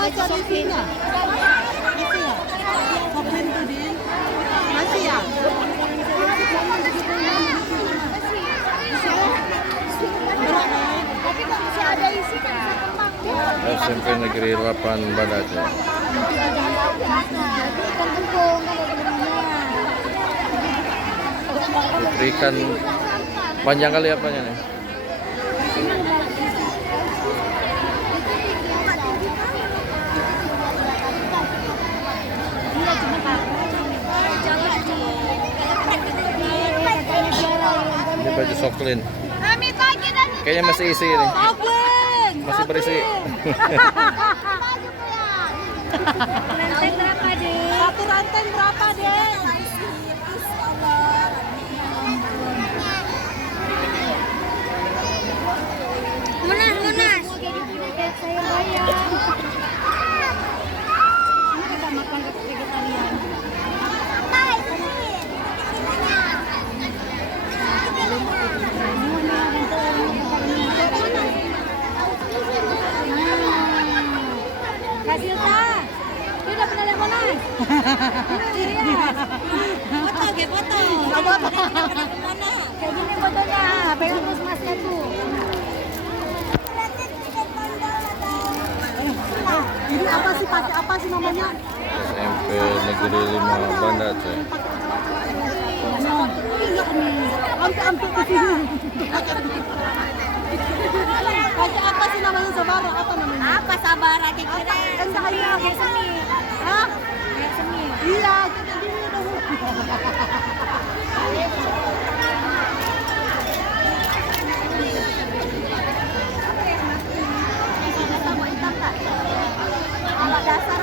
baca review-nya? Itu ya? Soklin tuh din. Masih ya? Tapi kok masih ada isi kan bisa kembang. SMP Negeri 8 Badaca. Ikan kembung kan ada benangnya. Putri ikan panjang kali apanya nih? Ini baju soklin. Kami pagi dan Kayaknya masih isi ini. Soklin! Masih berisi. maju pulang. Rantai berapa deh? Satu rantai berapa deh? Munas, munas. Saya bayar. Ini kita makan vegetarian. Kasih ta. Dia udah pernah lihat Monas? Serius. Foto, kayak foto. Mana? Kayak gini fotonya. Pegang terus masnya tuh. Ini apa sih, pakai apa sih namanya? SMP Negeri 5 Badaca. Ampe-ampe ke sini. Pakai apa sih namanya, Sabara? Apa namanya? Apa sabar kayak kira? Enggak, iya. Kayak seni. Hah? Kayak seni. Iya, kita gini dong. Sama hitam tak? Kalau dasar